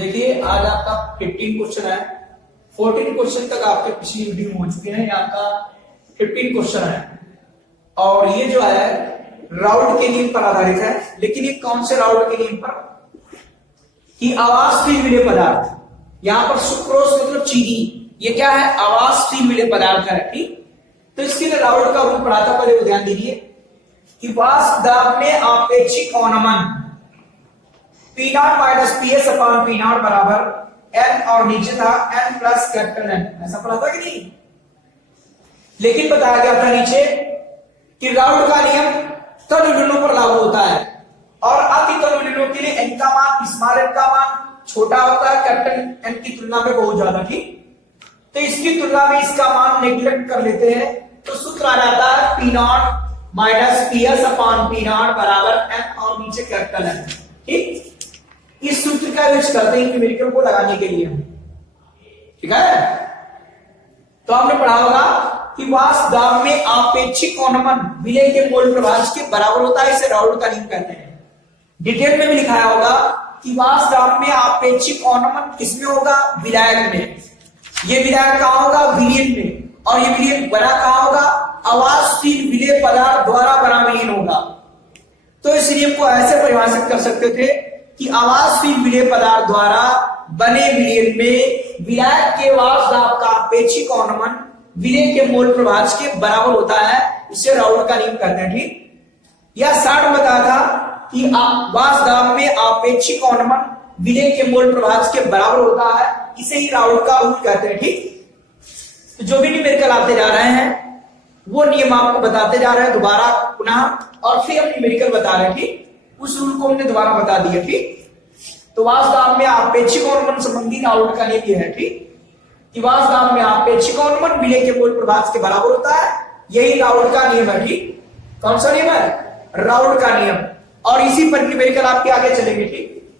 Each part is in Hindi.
देखिए आज आपका 15 क्वेश्चन है। 14 क्वेश्चन तक आपके पिछली वीडियो में हो चुके हैं। ये आपका 15 क्वेश्चन है और ये जो है राउल्ट के नियम पर आधारित है। लेकिन ये कौन से राउल्ट के नियम पर? कि आवासहीन मिले पदार्थ। यहां पर सुक्रोज मतलब चीनी, ये क्या है? आवासहीन मिले पदार्थ है। ठीक, तो इसके लिए राउल्ट का रूल पढ़ा था, पहले वो ध्यान दीजिए कि वाष्प दाब में आपेक्षिक अवनमन P not minus PS upon P not बराबर N और नीचे था N प्लस कैपिटल N। ऐसा पढ़ा था कि नहीं? लेकिन बताया गया था नीचे कि राउल्ट का नियम तल विलीनों पर लागू होता है और अति तल विलीनों के लिए n का मान स्मॉल n का मान छोटा होता है कैपिटल N की तुलना में बहुत ज्यादा। ठीक, तो इसकी तुलना में इसका मान नेग्लेक्ट कर लेते हैं तो सूत्र आ जाता है P not minus PS upon P not बराबर N और नीचे कैपिटल N। ठीक, इस सूत्र का यूज करते हैं न्यूमेरिकल को लगाने के लिए। ठीक है, तो आपने पढ़ा होगा कि वाष्प दाब में आपेक्षिक अवनमन विलय के मोल प्रभाज के बराबर होता है। इसे राउल्ट का नियम कहते हैं। डिटेल में भी लिखाया होगा कि वाष्प दाब में आपेक्षिक अवनमन किसमें होगा? विलायक में। ये विलायक कहां होगा? विलयन में। और ये विलयन बना कहां होगा? आवासहीन विलय पदार्थ द्वारा बना विलयन होगा। तो इस नियम को ऐसे परिभाषित कर सकते थे कि आवासहीन विलय पदार्थ द्वारा बने विलयन में विलायक के वाष्प दाब का आपेक्षिक अवनमन विलय के मोल प्रभाज के बराबर होता है। इसे राउल्ट का नियम कहते हैं। ठीक, यह 60 बताया था कि वाष्प दाब में आपेक्षिक अवनमन विलय के मोल प्रभाज के बराबर होता है। इसे ही राउल्ट का रूल कहते हैं। ठीक, तो जो भी न्यूमेरिकल आते जा रहे हैं वो नियम आपको बताते जा रहे हैं दोबारा पुनः, और फिर हम न्यूमेरिकल बता रहे हैं। ठीक, उस रूल को हमने दोबारा बता दिया। ठीक, तो वाष्प दाब में आपेक्षिक अवनमन संबंधी राउल्ट का नियम है। ठीक, कि वाष्प दाब में आपेक्षिक अवनमन विलय के मोल प्रभाज के बराबर होता है। यही राउल्ट का नियम है। ठीक, कौन सा नियम है? राउल्ट का नियम। और इसी पर न्यूमेरिकल आपके आगे चलेंगे। ठीक,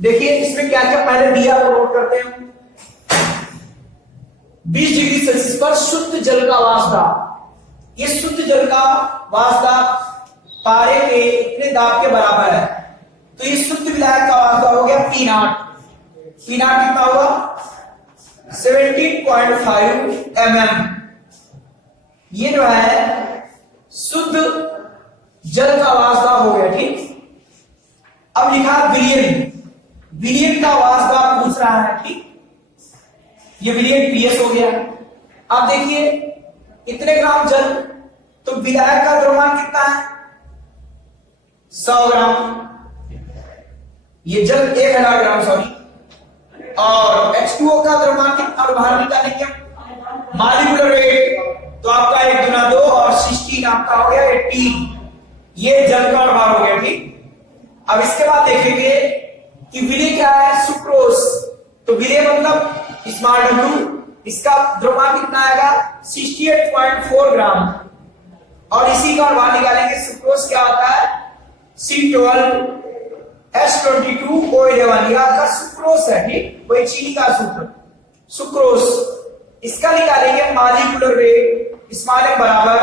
देखिए इसमें क्या क्या पहले दिया वो नोट करते हैं। 20 डिग्री सेल्सियस पर शुद्ध जल का वाष्प दाब। ये शुद्ध जल का वाष्प दाब पारे के इतने दाब के बराबर है। तो ये शुद्ध विलायक का वाष्प दाब हो गया P नॉट। P नॉट कितना होगा? 17.5 mm। ये जो है शुद्ध जल का वाष्प दाब हो गया। ठीक, अब लिखा विलयन। विलयन का वाष्प दाब पूछ रहा है। ठीक, ये विलयन PS हो गया। अब देखिए इतने ग्राम जल, तो विलायक का द्रव्यमान कितना है? 100 ग्राम। ये जल 1000 ग्राम सॉरी। और H2O का द्रव्यमान कितना बाहर निकालेंगे? मॉलिक्यूलर वेट तो आपका 1 गुना 2 और 16 आपका हो गया 18। ये जल का भार हो गया। ठीक, अब इसके बाद देखेंगे कि विलय क्या है? सुक्रोज। तो विलय मतलब स्मॉल w, इसका द्रव्यमान कितना आएगा? 68.4 ग्राम। और इसी का बाहर निकालेंगे सुक्रोज क्या होता है? C12H22O11। यह आपका सुक्रोज है। ठीक, वही चीनी का सूत्र सुक्रोज। इसका निकालेंगे मॉलिक्यूलर वेट स्मॉल m बराबर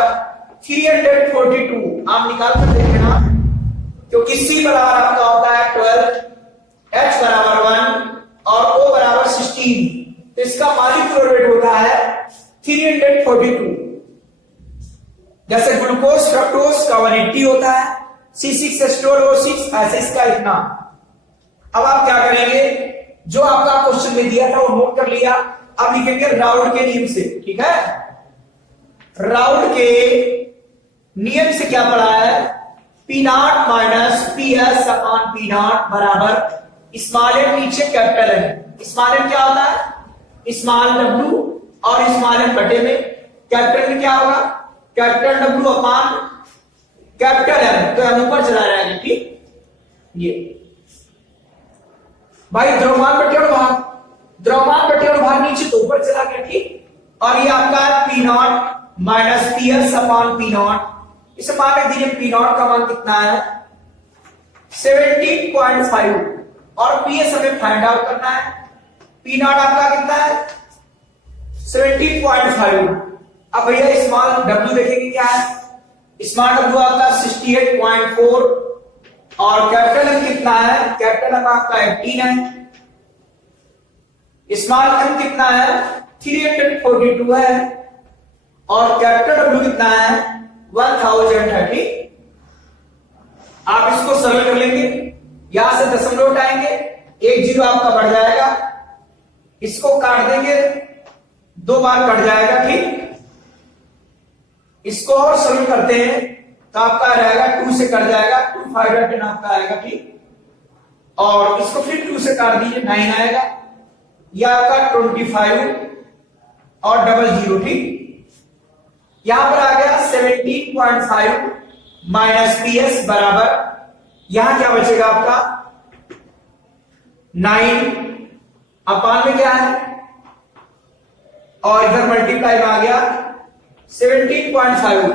342। आप निकाल कर देखें ना, क्योंकि C बराबर आपका होता है 12, H बराबर 1 और O बराबर 16। तो इसका मॉलिक्यूलर वेट होता है 342। जैसे ग्लूकोज फ्रक्टोज का 180 होता है, C6H12O6 ऐसे इसका इतना। अब आप क्या करेंगे? जो आपका क्वेश्चन में दिया था वो नोट कर लिया। अब लिखेंगे राउल्ट के नियम से। ठीक है, राउल्ट के नियम से क्या पढ़ा है? P not minus PS upon P not बराबर स्मॉल m नीचे कैपिटल M। स्मॉल m क्या होता है? स्मॉल w और स्मॉल m बटे में कैपिटल में क्या होगा? Capital W upon capital M। तो M ऊपर चला जाएगा। ठीक, ये भाई द्रव्यमान बटे अनुभार, द्रव्यमान बटे अनुभार नीचे तो ऊपर चला गया। ठीक, और ये आपका P not minus PS upon P not. इसे मान लीजिए P नॉट का मान कितना है? 17.5 और PS हमें फाइंड आउट करना है। P नॉट आपका कितना है? 17.5। अब भैया स्मॉल w देखेंगे क्या है? स्मॉल w आपका 68.4 और कैपिटल एम कितना है, कैपिटल एम आपका 18 है, स्मॉल एम कितना है 342 है, और कैपिटल डब्ल्यू कितना है 1030। आप इसको सरल कर लेंगे, यहां से दशमलव उठाएंगे, एक जीरो आपका बढ़ जाएगा, इसको काट देंगे, 2 बार कट जाएगा, ठीक। इसको और सरल करते हैं तो आपका रहेगा 2 से कट जाएगा, 2 5 10 आपका आएगा, ठीक। और इसको फिर 2 से काट दीजिए, 9 आएगा, यह आपका 25 और डबल जीरो, ठीक। यहां पर आ गया 17.5 माइनस PS बराबर, यहां क्या बचेगा आपका 9 अपान में क्या है, और इधर मल्टीप्लाई में आ गया 17.5,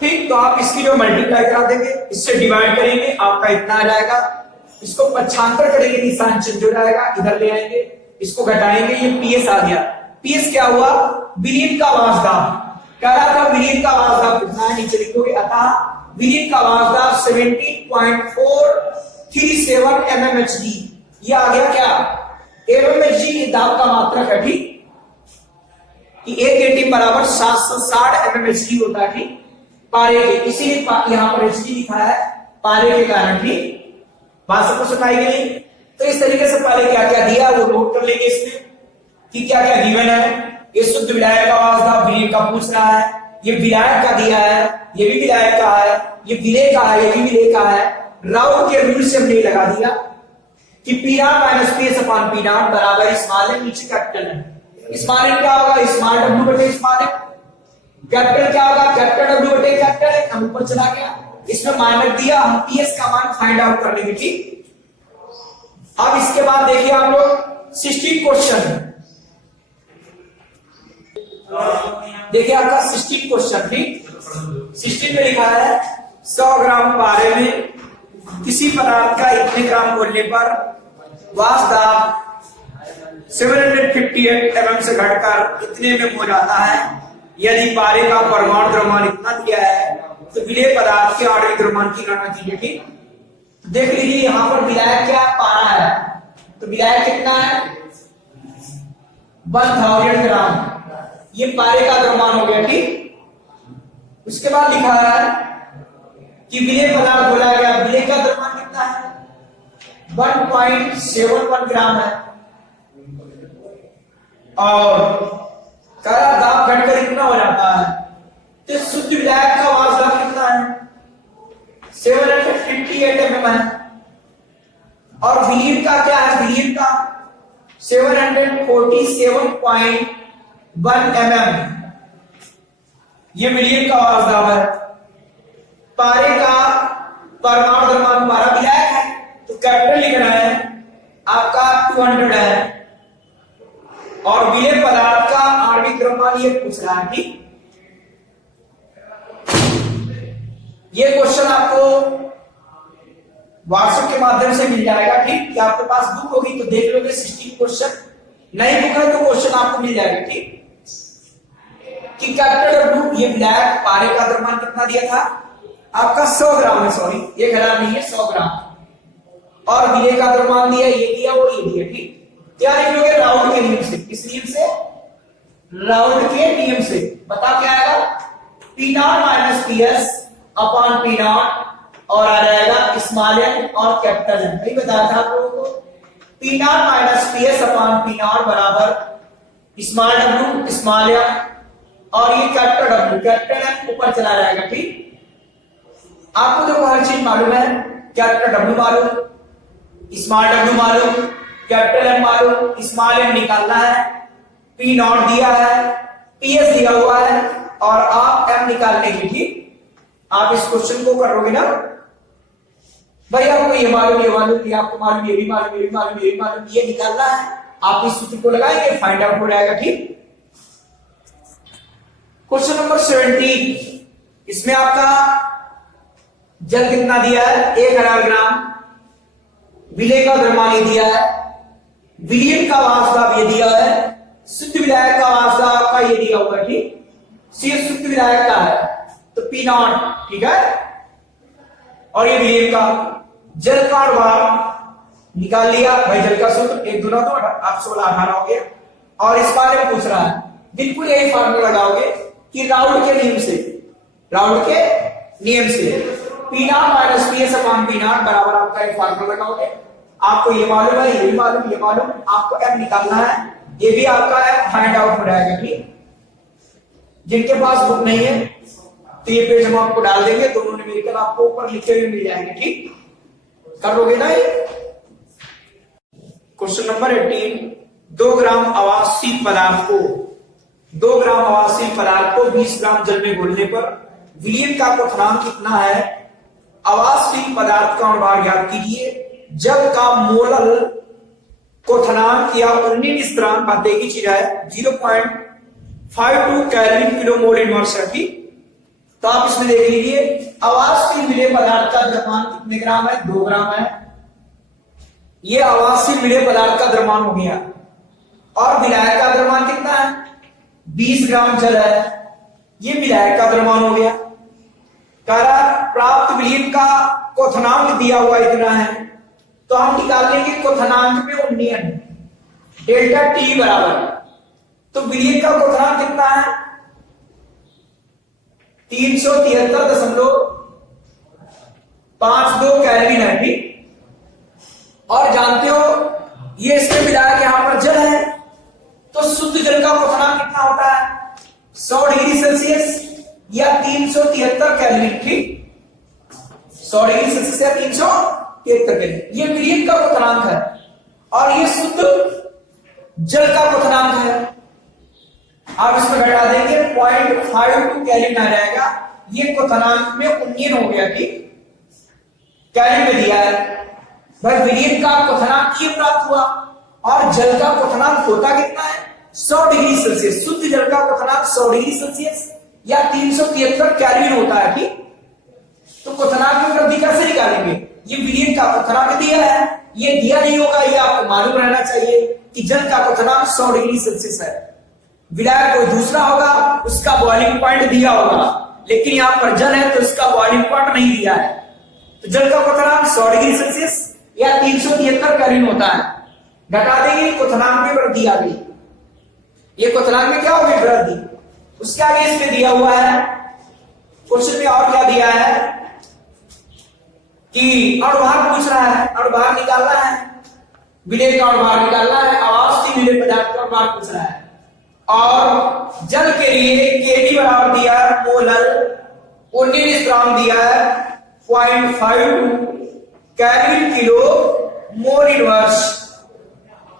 ठीक। तो आप इसकी जो मल्टीप्लाई करा देंगे, इससे डिवाइड करेंगे, आपका इतना आ जाएगा, इसको पक्षांतर करेंगे, निशान चेंज हो जाएगा, इधर ले आएंगे, इसको घटाएंगे, ये PS आ गया। PS क्या हुआ, विलीन का वाजदाब, कह रहा था विलीन का वाजदाब कितना है, नीचे लिखोगे, अतः विलीन का वाजदाब 17.437 mmHg, ये आ गया क्या mmHg, दाब का मात्रक है, ठीक, कि 1 एटीएम बराबर 760 mmHg होता है, ठीक, पारे के, इसीलिए यहां पर Hg लिखा है पारे के कारण, ठीक। बात सबको सुनाई गई। तो इस तरीके से पहले क्या क्या दिया वो नोट कर लेंगे इसमें, कि क्या क्या गिवन है। ये शुद्ध विलायक का वाजदाब विलीन का पूछ रहा है, ये विलायक का दिया है, ये भी विलायक का है, ये विलेय का है, ये भी विलेय का है। राउंड के रूल से हमने लगा दिया कि P0 माइनस PS अपान P0 बराबर स्मॉल एम, नीचे कैपिटल है, स्मॉल एम क्या होगा स्मॉल डब्ल्यू बटे स्मॉल एम, कैपिटल क्या होगा कैपिटल डब्ल्यू बटे कैपिटल एम, हम ऊपर चला गया, इसमें माइनस दिया, हम PS का मान फाइंड आउट कर लेंगे, ठीक। अब इसके बाद देखिए आप लोग 16 क्वेश्चन, देखिए आपका 16 क्वेश्चन, ठीक। 16 में लिखा है 100 ग्राम पारे में किसी पदार्थ का इतने ग्राम बोलने पर वाजदाब 758 mm से घटकर इतने में हो जाता है। यदि पारे का परमाणु द्रव्यमान इतना दिया है तो विलेय पदार्थ के आणविक द्रव्यमान की गणना कीजिए, ठीक। देख लीजिए यहां पर विलायक क्या पारा है, तो विलायक कितना है 1000 ग्राम, ये पारे का द्रव्यमान हो गया, ठीक। उसके बाद लिखा है कि विलेय पदार्थ बोला गया, विलेय का द्रव्यमान कितना है 1.71 ग्राम है, और काला दाब घटकर इतना हो जाता है। तो शुद्ध विलायक का वाजदाब कितना है 758 mm है, और विलीन का क्या है, विलीन का 747.1 mm, ये विलीन का वाजदाब है। पारे का परमाणु द्रव्यमान पारा विलायक है, तो कैपिटल लिखना है आपका 200 है, और विलेय पदार्थ का आणविक द्रव्यमान ये पूछ रहा है, ठीक। ये क्वेश्चन आपको व्हाट्सएप के माध्यम से मिल जाएगा, ठीक, कि आपके पास बुक होगी तो देख लोगे 16 क्वेश्चन, नहीं बुक है तो क्वेश्चन आपको मिल जाएगा, ठीक। कि कैपिटल डब्ल्यू, ये विलायक पारे का द्रव्यमान कितना दिया था आपका 100 ग्राम है, सॉरी 1000 नहीं है 100 ग्राम, और विलेय का द्रव्यमान दिया, ये दिया और ये दिया, ठीक। क्या लिखोगे राउंड के नियम से, किस नियम से, राउंड के नियम से, बता क्या आएगा P0 माइनस PS अपान P0, और आ जाएगा स्मॉल एम और कैपिटल एम, नहीं बताया था आप लोगों को। P0 माइनस PS अपान P0 बराबर स्मॉल डब्ल्यू स्मॉल एम, और ये कैपिटल डब्ल्यू कैपिटल एम ऊपर चला जाएगा, ठीक। आपको देखो हर चीज मालूम है, कैपिटल डब्ल्यू मालूम, स्मॉल डब्ल्यू मालूम, कैपिटल एम मालूम, स्मॉल एम निकालना है, P0 दिया है, PS दिया हुआ है, और आप एम निकालने की, ठीक। आप इस क्वेश्चन को करोगे ना भाई, आपको ये मालूम, ये मालूम, ये आपको मालूम, ये भी मालूम, ये भी मालूम, ये भी मालूम, ये निकालना है, आप इस सूत्र को लगाएंगे फाइंड आउट हो जाएगा, ठीक। क्वेश्चन नंबर 17, इसमें आपका जल कितना दिया है 1000 ग्राम, विलेय का द्रव्यमान दिया है, विलीन का वाजदाब ये दिया है, शुद्ध विलायक का वाजदाब का ये दिया होगा, ठीक। सी शुद्ध विलायक का है तो P0, ठीक है। और ये विलेय का जल का अनुभाग निकाल लिया भाई, जल का सूत्र 1 दूना 2 आप 16 18 हो गया। और इस बारे में पूछ रहा है, बिल्कुल यही फार्मूला लगाओगे कि राउल्ट के नियम से, राउल्ट के नियम से P not minus PS upon P not बराबर आपका एक फार्मूला लगाओगे। आपको ये मालूम है, ये भी मालूम, ये मालूम, आपको M निकालना है, ये भी आपका है, फाइंड आउट हो जाएगा। ठीक, जिनके पास बुक नहीं है तो ये पेज हम आपको डाल देंगे, दोनों न्यूमेरिकल आपको ऊपर लिखे हुए मिल जाएंगे। ठीक, कर लोगे ना ये। क्वेश्चन नंबर 18, 2 ग्राम अवाशशील पदार्थ को 2 ग्राम अवाशशील पदार्थ को 20 ग्राम जल में घोलने पर विलयन का क्वथनांक कितना है? अवाशशील पदार्थ का अनुभाग ज्ञात कीजिए। जल का मोलल क्वथनांक या उन्नीत स्थिरांक बात एक ही चीज है, 0.52 केल्विन किलो मोल इनवर्स है। ठीक, तो आप इसमें देख लीजिए अवाशशील विलेय पदार्थ का द्रव्यमान कितने ग्राम है? 2 ग्राम है। ये अवाशशील विलेय पदार्थ का द्रव्यमान हो गया। और विलायक का द्रव्यमान कितना है? 20 ग्राम जल है, ये विलायक का द्रव्यमान हो गया। कारा प्राप्त विलयन का क्वथनांक दिया हुआ इतना है, तो हम निकाल लेंगे क्वथनांक में उन्नयन डेल्टा टी बराबर, तो विलयन का क्वथनांक कितना है? 373.52 केल्विन है। ठीक, और जानते हो ये इसमें मिलाया कि यहां पर जल है, तो शुद्ध जल का क्वथनांक कितना होता है? 100 डिग्री सेल्सियस या 373 केल्विन। ठीक, 100 डिग्री सेल्सियस या 373 केल्विन, ये विलयन का क्वथनांक है। और ये शुद्ध जल का क्वथनांक है। आप इसमें घटा देंगे 0.52 केल्विन आ जाएगा, ये क्वथनांक में उन्नयन हो गया। ठीक, केल्विन में दिया है भाई, विलयन का क्वथनांक ये प्राप्त हुआ। और जल का क्वथनांक होता कितना है? 100 डिग्री सेल्सियस। शुद्ध जल का क्वथनांक 100 डिग्री सेल्सियस या 373 केल्विन होता है। ठीक, तो क्वथनांक में वृद्धि कैसे निकालेंगे? ये विलयन का क्वथनांक दिया है, ये दिया नहीं होगा, ये आपको मालूम रहना चाहिए कि जल का क्वथनांक 100 डिग्री सेल्सियस है। विलायक कोई दूसरा होगा, उसका बॉइलिंग पॉइंट दिया होगा, लेकिन यहां पर जल है तो इसका बॉइलिंग पॉइंट नहीं दिया है। तो जल का क्वथनांक 100 डिग्री सेल्सियस या 373 केल्विन होता है। घटा देंगे, क्वथनांक में वृद्धि आ गई। ये क्वथनांक में क्या हो गई? वृद्धि। उसके आगे इसमें दिया हुआ है क्वेश्चन में, और क्या दिया है कि अणुभार पूछ रहा है, अणुभार निकालना है, विलेय का अणुभार निकालना है, अवाशशील विलेय पदार्थ का अणुभार पूछ रहा है। और जल के लिए केबी बराबर दिया है मोलर, उन्नीत स्थिरांक दिया है 0.52 केल्विन किलो मोल इनवर्स।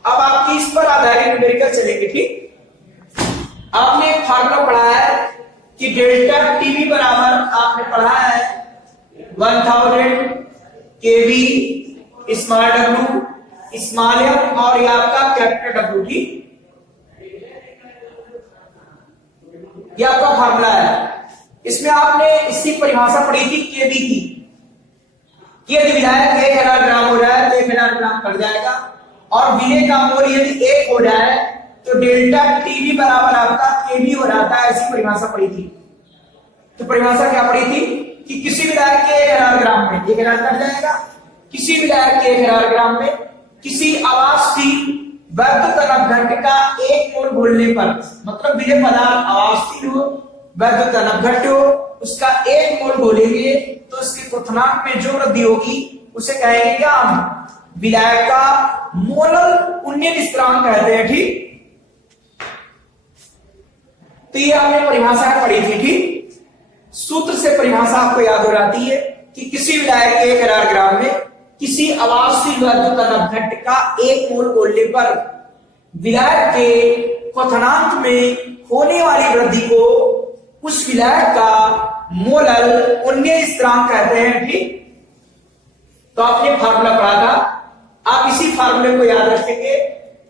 अब आपकी इस पर आधारित न्यूमेरिकल चलेंगे। ठीक, आपने एक फार्मूला पढ़ा है कि डेल्टा टीवी बराबर आपने पढ़ा है 1000 KV small W small M और ये आपका कैपिटल डब्ल्यू। ठीक, ये आपका फार्मूला है। इसमें आपने इसकी परिभाषा पढ़ी थी केवी की, कि यदि विलायक 1000 ग्राम हो जाए तो 1000 ग्राम कर जाएगा, और विलेय का मोल यदि 1 हो जाए तो डेल्टा टीवी बराबर आपका केवी हो जाता है। ऐसी परिभाषा पढ़ी थी। तो परिभाषा क्या पढ़ी थी कि किसी विलायक के 1000 ग्राम में 1000 कट जाएगा, किसी विलायक के 1000 ग्राम में किसी अवाशशील वैद्युत घनत्व का 1 मोल घोलने पर, मतलब विलेय पदार्थ अवाशशील हो, वैद्युत घनत्व हो, उसका 1 मोल घोलेंगे तो उसके क्वथनांक में जो वृद्धि होगी उसे कहेंगे क्या? हम विलायक का मोलल उन्नयन स्थिरांक कहते हैं। ठीक, तो ये आपने परिभाषा पढ़ी थी। ठीक, सूत्र से परिभाषा आपको याद हो जाती है कि किसी विलायक के 1000 ग्राम में किसी अवाशशील वैद्युत घनत्व का 1 मोल घोलने पर विलायक के क्वथनांक में होने वाली वृद्धि को उस विलायक का मोलल उन्नयन स्थिरांक कहते हैं। ठीक, तो आपने फार्मूला पढ़ा था, आप इसी फार्मूले को याद रखेंगे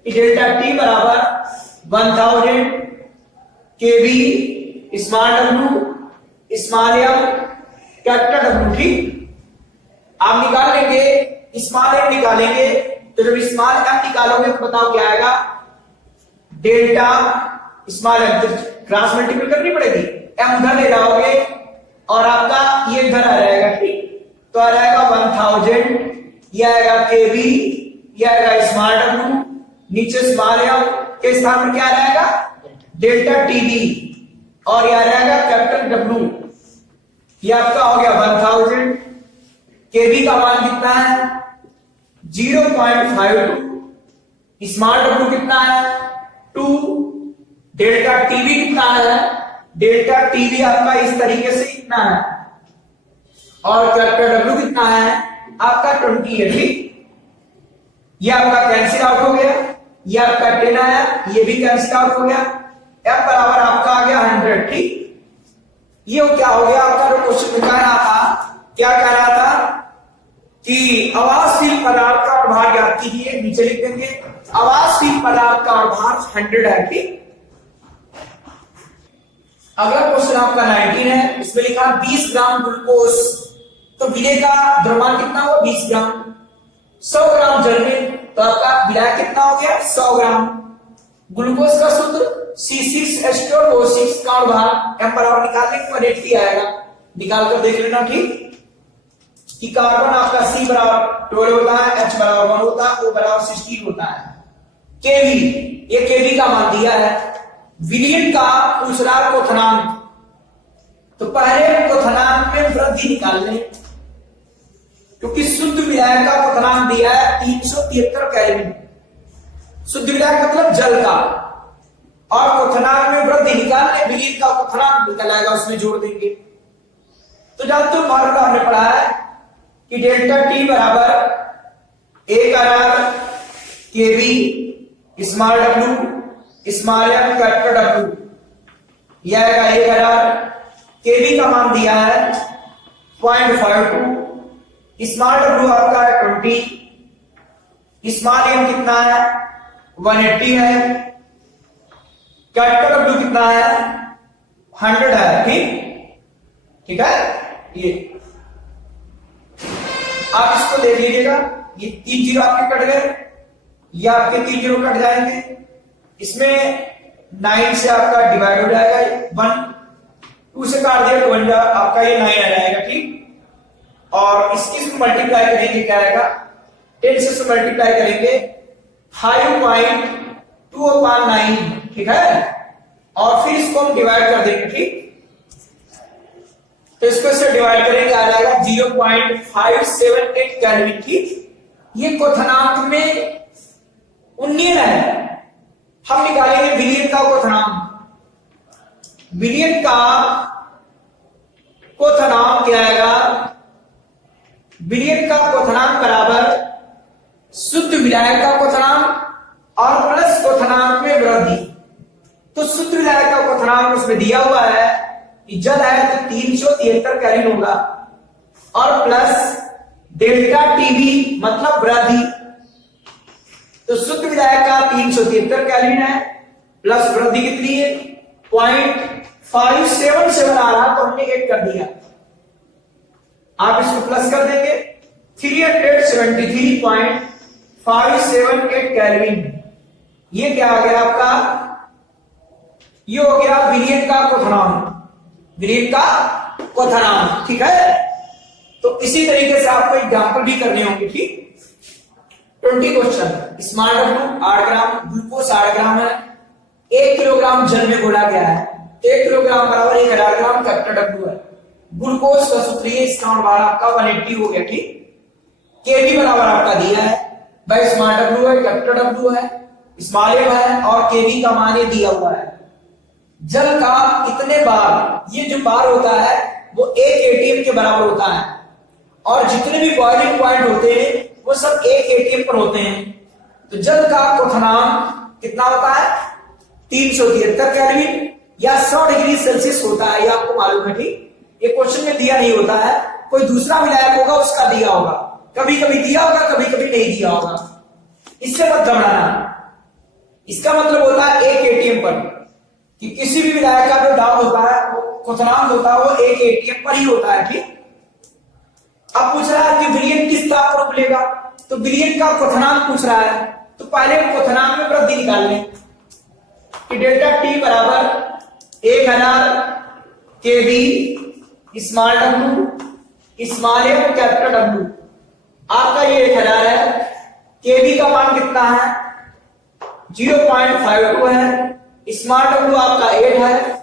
कि डेल्टा टी बराबर 1000 KV small W small M capital W. ठीक, आप निकाल लेंगे, स्मॉल एम निकालेंगे, तो जब स्मॉल एम निकालोगे तो बताओ क्या आएगा? डेल्टा स्मॉल एम, तो क्रॉस मल्टीपल करनी पड़ेगी, एम उधर ले जाओगे और आपका ये इधर आ जाएगा। ठीक, तो आ जाएगा 1000, यह आएगा केवी, यह आएगा स्मॉल डब्ल्यू, नीचे स्मॉल एम के स्थान पर क्या आ जाएगा डेल्टा टीवी, और यह आ जाएगा कैपिटल डब्ल्यू। यह आपका हो गया 1000। केवी का मान कितना है 0.52, स्मॉल डब्ल्यू कितना है 2, डेल्टा टीवी कितना है, डेल्टा टीवी आपका इस तरीके से कितना है, और कैपिटल डब्ल्यू कितना है आपका 20 है। ठीक, ये आपका कैंसिल आउट हो गया, ये आपका 10 आया, ये भी कैंसिल आउट हो गया, एफ बराबर आपका आ गया 100। ठीक, ये क्या हो गया आपका जो क्वेश्चन कह रहा था, क्या कह रहा था कि अवाजशील पदार्थ का भार ज्ञात कीजिए, नीचे लिख देंगे अवाजशील पदार्थ का भार 100 है। ठीक, अगला क्वेश्चन आपका 19 है, इसमें लिखा 20 ग्राम ग्लूकोज, तो विलेय का द्रव्यमान कितना हुआ 20 ग्राम, 100 ग्राम जल में, तो आपका विलायक कितना हो गया 100 ग्राम। ग्लूकोज का सूत्र C6H12O6 का भार m बराबर निकालने के 180 आएगा, निकाल कर देख लेना। ठीक, कि कार्बन आपका C बराबर 12 होता है, H बराबर 1 होता है, O बराबर 16 होता है। केवी, ये केवी का मान दिया है। विलयन का पूछ रहा क्वथनांक, तो पहले क्वथनांक में वृद्धि निकाल लें, क्योंकि शुद्ध विलायक का क्वथनांक दिया है 373 केल्विन, शुद्ध विलायक मतलब जल का, और क्वथनांक में वृद्धि निकालने विलयन का क्वथनांक निकल आएगा, उसमें जोड़ देंगे। तो जानते हो फॉर्मूला हमने पढ़ा है कि डेल्टा टी बराबर 1 KV small W small M capital W, यह आएगा 1000। केवी का मान दिया है 0.52, स्मॉल डब्ल्यू आपका है 20, स्मॉल एम कितना है 180 है, कैपिटल डब्ल्यू कितना है 100 है। ठीक है, ये आप इसको देख लीजिएगा, ये 3 जीरो आपके कट गए, ये आपके 3 जीरो कट जाएंगे, इसमें 9 से आपका डिवाइड हो जाएगा, 1 2 से काट दिया तो बन जा आपका ये 9 आ जाएगा। ठीक, और इसकी मल्टीप्लाई करेंगे क्या आएगा 10 से मल्टीप्लाई करेंगे 5.2/9। ठीक है, और फिर इसको हम डिवाइड कर देंगे। ठीक, तो इसको से डिवाइड करेंगे आ जाएगा 0.578 केल्विन। ठीक, ये क्वथनांक में उन्नीन है, हम निकालेंगे विलयन का क्वथनांक। विलयन का क्वथनांक क्या आएगा, विलयन का क्वथनांक बराबर शुद्ध विलायक का क्वथनांक और प्लस क्वथनांक में वृद्धि। तो शुद्ध विलायक का क्वथनांक उसमें दिया हुआ है कि जल है तो 373 केल्विन होगा, और प्लस डेल्टा टीवी मतलब वृद्धि, तो शुद्ध विलायक का 373 केल्विन है, प्लस वृद्धि कितनी है 0.577 आ रहा, तो हमने 8 कर दिया, आप इसको प्लस कर देंगे 373.578 केल्विन। ये क्या आ गया आपका, ये हो गया विलयन का क्वथनांक, विलयन का क्वथनांक। ठीक है, तो इसी तरीके से आपको एग्जांपल भी करने होंगे। ठीक, 20 क्वेश्चन, स्मॉल डब्ल्यू 8 ग्राम, ग्लूकोज 8 ग्राम है, 1 किलोग्राम जल में घोला गया है, 1 किलोग्राम बराबर 1000 ग्राम कैपिटल डब्ल्यू है। ग्लूकोज का सूत्र ये, इसका मान आपका 180 हो गया। ठीक, केवी बराबर आपका दिया है, भाई स्मॉल डब्ल्यू है, कैपिटल डब्ल्यू है, स्मॉल एम है, और केवी का मान ये दिया हुआ है। जल का इतने बार, ये जो बार होता है वो 1 एटीएम के बराबर होता है, और जितने भी बॉइलिंग पॉइंट होते हैं वो सब 1 एटीएम पर होते हैं। तो जल का क्वथनांक कितना होता है 373 केल्विन या 100 डिग्री सेल्सियस होता है, ये आपको मालूम है। ठीक, ये क्वेश्चन में दिया नहीं होता है, कोई दूसरा विलायक होगा उसका दिया होगा, कभी कभी दिया होगा कभी कभी नहीं दिया होगा, इससे मत घबराना। इसका मतलब होता है 1 एटीएम पर, कि किसी भी विलायक का जो दाब होता है वो क्वथनांक होता है वो 1 एटीएम पर ही होता है। ठीक, अब पूछ रहा है कि विलयन किस ताप पर उबलेगा, तो विलयन का क्वथनांक पूछ रहा है, तो पहले क्वथनांक में वृद्धि निकाल लें कि डेल्टा टी बराबर 1000 KV small W small M capital W, आपका ये 1000 है। केबी का मान कितना है 0.52 है। स्मॉल डब्ल्यू आपका 8 है।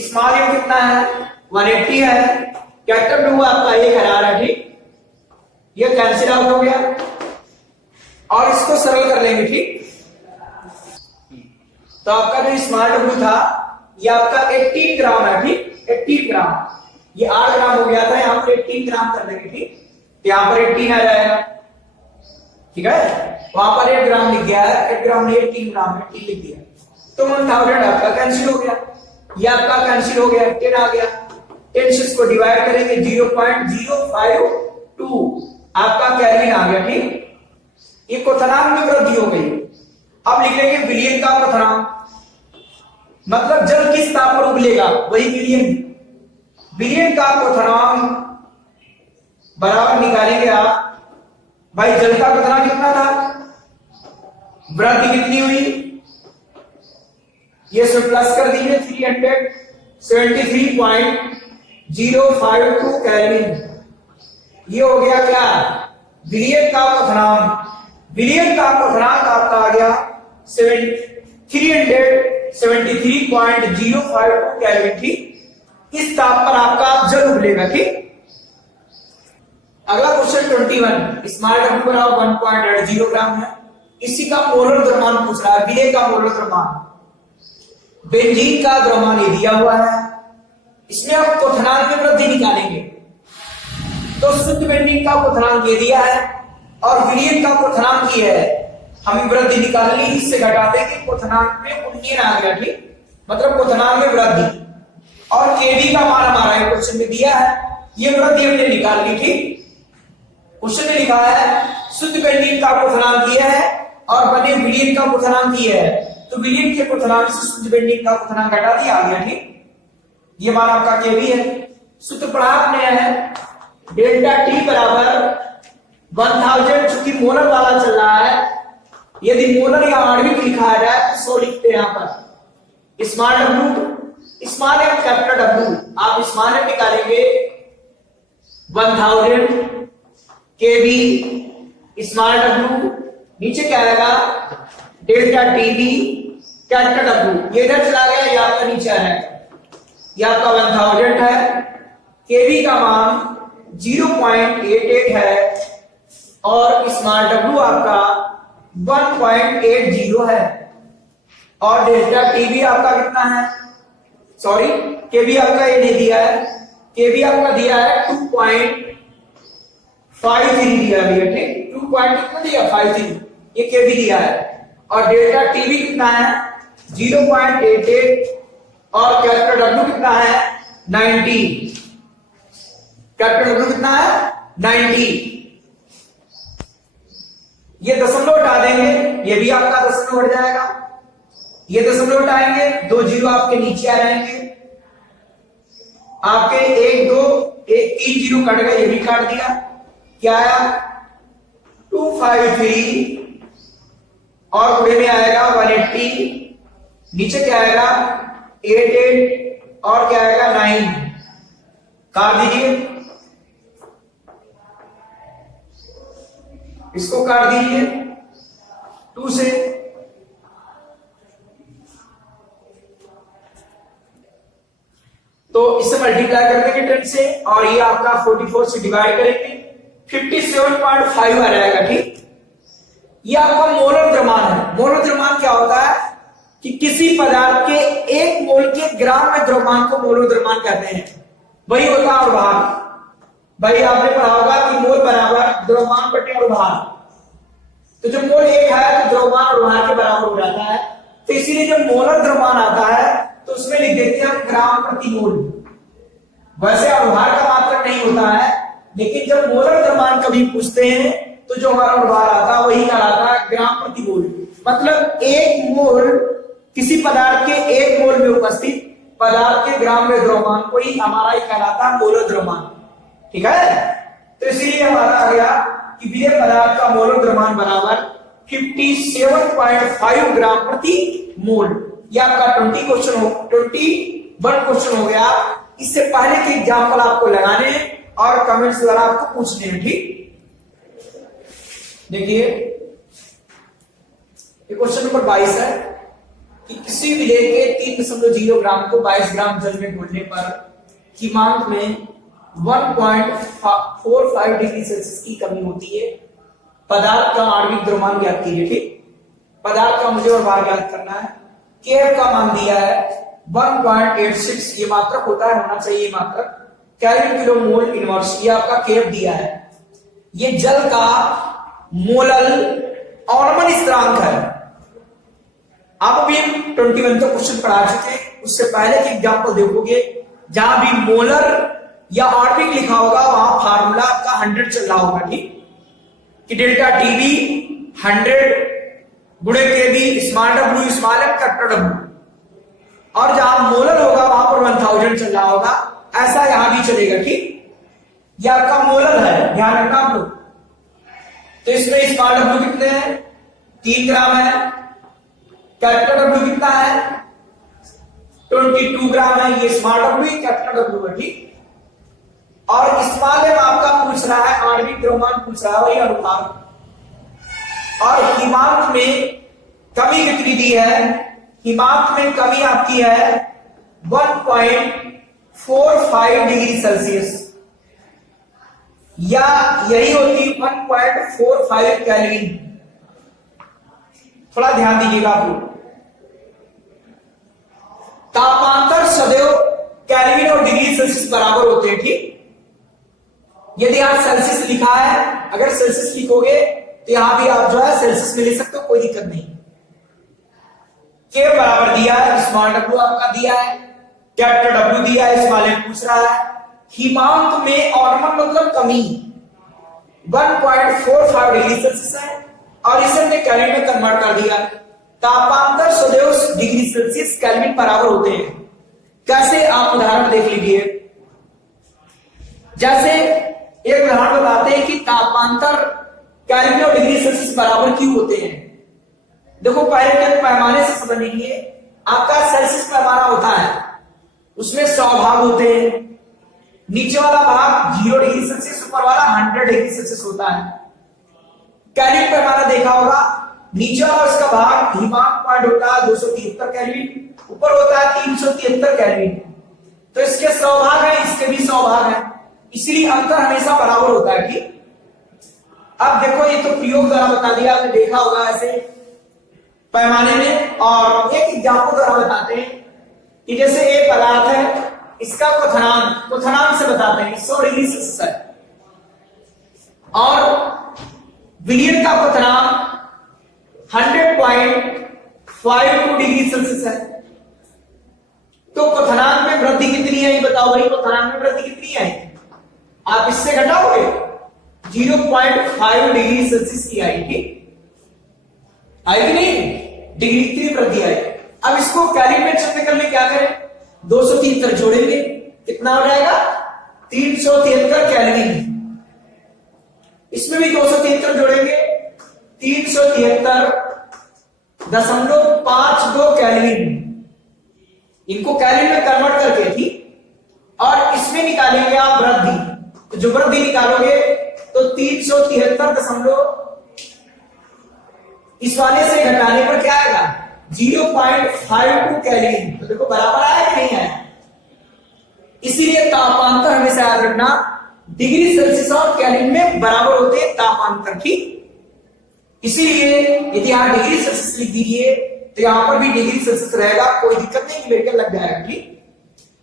स्मॉल एम कितना है 180 है। कैपिटल डब्ल्यू आपका 1000 है। ठीक, ये कैंसिल आउट हो गया और इसको सरल कर लेंगे। ठीक, तो आपका जो स्मॉल डब्ल्यू था ये आपका 18 ग्राम है। ठीक, 18 ग्राम, ये 8 ग्राम हो गया था, यहां पर 18 ग्राम कर देंगे। ठीक, यहां पर 18 आ जाएगा। ठीक है, वहां पर 8 ग्राम लिख गया है, 8 ग्राम ने 18 ग्राम 18 लिख दिया, तो 1000 आपका कैंसिल हो गया। ये आपका कैंसिल हो गया, 10 आ गया। 10 से इसको डिवाइड करेंगे 0.052 आपका केल्विन आ गया। ठीक, ये क्वथनांक में वृद्धि हो गई। अब लिखेंगे विलियन का क्वथनांक, मतलब जल किस ताप पर उबलेगा वही विलियन। विलियन का क्वथनांक बराबर निकालेंगे आप, भाई जल का क्वथनांक कितना था, वृद्धि कितनी हुई, ये सब प्लस कर दीजिए 373.052 केल्विन। ये हो गया क्या विलियन का क्वथनांक। विलियन का क्वथनांक आपका आ गया 373.052 केल्विन। ठीक, इस ताप पर आपका जल उबलेगा। ठीक, अगला क्वेश्चन 21, स्मॉल डब्ल्यू बराबर 1.80 ग्राम है। इसी का मोलर द्रव्यमान पूछ रहा है, विलेय का मोलर द्रव्यमान। बेंजीन का द्रव्यमान ये दिया हुआ है, इसमें आप क्वथनांक में वृद्धि निकालेंगे, तो शुद्ध बेंजीन का क्वथनांक ये दिया है और विलियन का क्वथनांक ये है, हमें वृद्धि निकालनी, इससे घटा देंगे, क्वथनांक में 19 आ गया। ठीक, मतलब क्वथनांक में वृद्धि। और केबी का मान हमारा क्वेश्चन में दिया है, ये वृद्धि हमने निकाल ली। ठीक, क्वेश्चन में लिखा है शुद्ध बेंजीन का क्वथनांक ये है और बने विलियन का क्वथनांक ये है, तो विलियन के क्वथनांक से शुद्ध बेंजीन का क्वथनांक घटा दिया, आ गया। ठीक, ये मान आपका केबी है। सूत्र पढ़ा आपने है डेल्टा टी बराबर 1000, चूंकि मोलर वाला चल रहा है, यदि मोलर या आणविक लिखा है तो 100 लिखते हैं यहां पर। Small W, small M capital W, आप स्मॉल एम निकालेंगे 1000 केबी, स्मॉल डब्ल्यू नीचे क्या आएगा डेल्टा टीबी कैपिटल डब्ल्यू, ये इधर चला गया, ये आपका नीचे आएगा, ये आपका 1000 है। केबी का मान 0.88 है और स्मॉल डब्ल्यू आपका 1.80 है और डेल्टा टीबी आपका कितना है, सॉरी केबी आपका ये नहीं दिया है, केबी आपका दिया है 2.53 दिया है। ठीक, 2 कितना दिया 53, ये केबी दिया है और डेल्टा टीबी कितना है 0.88 और कैपिटल डब्ल्यू कितना है 90, कैपिटल डब्ल्यू कितना है 90। ये दशमलव हटा देंगे, ये भी आपका दशमलव हट जाएगा, ये दशमलव हटाएंगे, 2 जीरो आपके नीचे आ जाएंगे, आपके 1 2 1 3 जीरो कट गए, ये भी काट दिया, क्या आया 253 और पूरे में आएगा 180, नीचे क्या आएगा 88 और क्या आएगा 9, काट दीजिए, इसको काट दीजिए 2 से, तो इसे मल्टीप्लाई कर देंगे 10 से और ये आपका 44 से डिवाइड करेंगे 57.5 आ जाएगा। ठीक, ये आपका मोलर द्रव्यमान है। मोलर द्रव्यमान क्या होता है कि किसी पदार्थ के 1 मोल के ग्राम में द्रव्यमान को मोलर द्रव्यमान कहते हैं, वही होता है अणुभार। भाई आपने पढ़ा होगा कि मोल बराबर द्रव्यमान बटे अणुभार, तो जब मोल 1 है तो द्रव्यमान अणुभार के बराबर हो जाता है, तो इसीलिए जब मोलर द्रव्यमान आता है तो उसमें लिख देते हैं ग्राम प्रति मोल। वैसे अणुभार का मात्रक नहीं होता है, लेकिन जब मोलर द्रव्यमान कभी पूछते हैं तो जो हमारा अणुभार आता है वही कहलाता है ग्राम प्रति मोल। मतलब 1 मोल किसी पदार्थ के 1 मोल में उपस्थित पदार्थ के ग्राम में द्रव्यमान को ही हमारा ही कहलाता है मोलर द्रव्यमान। ठीक है, तो इसलिए हमारा आ गया कि विलेय पदार्थ का मोलर द्रव्यमान बराबर 57.5 ग्राम प्रति मोल। ये आपका 21 क्वेश्चन हो गया। इससे पहले के एग्जाम्पल आपको लगाने हैं और कमेंट्स द्वारा आपको पूछने हैं, ठीक। देखिए क्वेश्चन नंबर 22 है कि किसी विलेय के 3.0 ग्राम को 22 ग्राम जल में घोलने पर कीमांक में 1.45 डिग्री सेल्सियस की कमी होती है। पदार्थ का आणविक द्रव्यमान ज्ञात कीजिए, ठीक। पदार्थ का मुझे और भार ज्ञात करना है। केएफ का मान दिया है 1.86, ये मात्रक होता है, होना चाहिए मात्रक। केल्विन किलो मोल इनवर्स, ये आपका केएफ दिया है। ये जल का मोलल ऑर्मन स्थिरांक है। आप अभी 21 तो क्वेश्चन पढ़ा चुके, उससे पहले की एग्जांपल देखोगे जहां भी मोलर या आणविक लिखा होगा वहां फार्मूला आपका 100 चल रहा होगा, ठीक। कि डेल्टा टीबी 100 गुणे KB small W small M capital W, और जहां मोलर होगा वहां पर 1000 चल रहा होगा। ऐसा यहां भी चलेगा, ठीक। ये आपका मोलर है, ध्यान रखना आप लोग। तो इसमें स्मॉल डब्ल्यू कितने हैं? 3 ग्राम है। कैपिटल डब्ल्यू कितना है? 22 ग्राम है। ये स्मॉल डब्ल्यू कैपिटल डब्ल्यू है, ठीक। और स्मॉल एम आपका पूछ रहा है, आणविक द्रव्यमान पूछ रहा है, वही अनुपात। और हिमांक में कमी कितनी दी है? हिमांक में कमी आपकी है 1.45 डिग्री सेल्सियस, या यही होती 1.45 केल्विन। थोड़ा ध्यान दीजिएगा आप लोग। तापांतर सदैव केल्विन और डिग्री सेल्सियस बराबर होते हैं, ठीक। यदि यहां सेल्सियस लिखा है, अगर सेल्सियस लिखोगे तो यहां भी आप जो है सेल्सियस में ले सकते हो, कोई दिक्कत नहीं। के बराबर दिया है, स्मॉल डब्ल्यू आपका दिया है, कैपिटल डब्ल्यू दिया है, स्मॉल एम पूछ रहा है। हिमांक में ऑर्मन मतलब कमी 1.45 डिग्री सेल्सियस है, और इसे हमने केल्विन में कन्वर्ट कर दिया। तापांतर सदैव डिग्री सेल्सियस केल्विन बराबर होते हैं। कैसे? आप उदाहरण देख लीजिए। जैसे एक उदाहरण बताते हैं कि तापांतर केल्विन और डिग्री सेल्सियस बराबर क्यों होते हैं। देखो पहले तो पैमाने से समझ लीजिए। आपका सेल्सियस पैमाना होता है, उसमें 100 भाग होते हैं। नीचे वाला भाग 0 डिग्री सेल्सियस, ऊपर वाला 100 डिग्री सेल्सियस होता है। केल्विन पैमाना देखा होगा, नीचे वाला उसका भाग हिमांक पॉइंट होता है 273 केल्विन, ऊपर होता है 373 केल्विन। तो इसके 100 भाग है, इसके भी 100 भाग है, इसलिए अंतर हमेशा बराबर होता है, ठीक। अब देखो ये तो प्रयोग द्वारा बता दिया, आपने देखा होगा ऐसे पैमाने में। और एक एग्जांपल द्वारा बताते हैं कि जैसे एक पदार्थ है, इसका क्वथनांक से बताते हैं 100 डिग्री सेल्सियस है, और विलयन का क्वथनांक 100.52 डिग्री सेल्सियस है। तो क्वथनांक में वृद्धि कितनी है ये बताओ भाई, क्वथनांक में वृद्धि कितनी है? आप इससे घटाओगे 0.5 डिग्री सेल्सियस की आएगी, आएगी नहीं? डिग्री की वृद्धि आएगी। अब इसको केल्विन में चेंज करने क्या करें? 273 जोड़ेंगे, कितना हो जाएगा? 373 केल्विन। इसमें भी 273 जोड़ेंगे, 373.52 केल्विन। इनको केल्विन में कन्वर्ट करके, ठीक। और इसमें निकालेंगे आप वृद्धि, तो जो वृद्धि निकालोगे तो 373 इस वाले से घटाने पर क्या आएगा? 0.52 केल्विन। तो देखो बराबर आया कि नहीं आया? इसीलिए तापांतर हमेशा याद रखना, डिग्री सेल्सियस और केल्विन में बराबर होते हैं तापांतर, ठीक। इसीलिए यदि यहां डिग्री सेल्सियस लिख दीजिए तो यहां पर भी डिग्री सेल्सियस रहेगा, कोई दिक्कत नहीं, मेडिकल लग जाएगा, ठीक।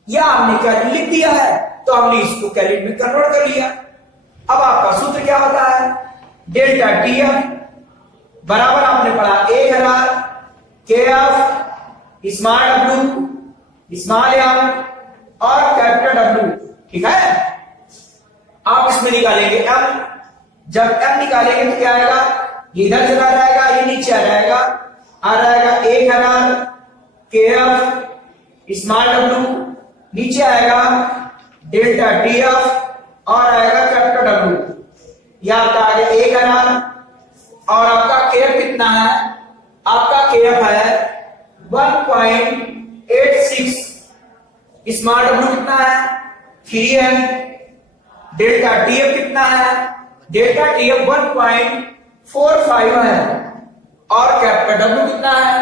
या हमने केल्विन लिख दिया है तो हमने इसको केल्विन में कन्वर्ट कर लिया। अब आपका सूत्र क्या होता है? डेल्टा टीएफ बराबर आपने पढ़ा 1000 KF small W small M और कैपिटल डब्ल्यू, ठीक है। आप इसमें निकालेंगे एम, जब एम निकालेंगे तो क्या आएगा? ये इधर चला जाएगा, ये नीचे आ जाएगा, 1000 केएफ स्मॉल डब्ल्यू, नीचे आएगा डेल्टा टीएफ और आएगा कैपिटल डब्ल्यू। यह आपका आ गया 1000, और आपका केएफ कितना है? आपका केएफ है 1.86, स्मॉल डब्ल्यू कितना है? 3 है, डेल्टा टीएफ कितना है, डेल्टा टीएफ 1.45 है, और कैपिटल डब्ल्यू कितना है,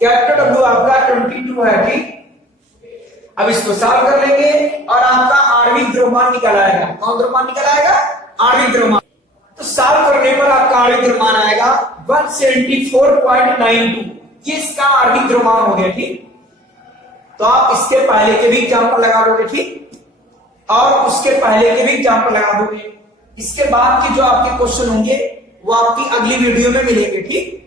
कैपिटल डब्ल्यू आपका 22 है। ठीक, अब इसको सॉल्व कर लेंगे और आपका आणविक द्रव्यमान निकल आएगा। कौन द्रव्यमान निकल आएगा, आणविक द्रव्यमान। तो सॉल्व करने पर आपका आणविक द्रव्यमान आएगा 174.92, ये इसका आणविक द्रव्यमान हो गया। ठीक, तो आप इसके पहले के भी एग्जाम्पल लगा दोगे, ठीक, और उसके पहले के भी एग्जाम्पल लगा दोगे। इसके बाद के जो आपके क्वेश्चन होंगे वो आपकी अगली वीडियो में मिलेंगे। ठीक।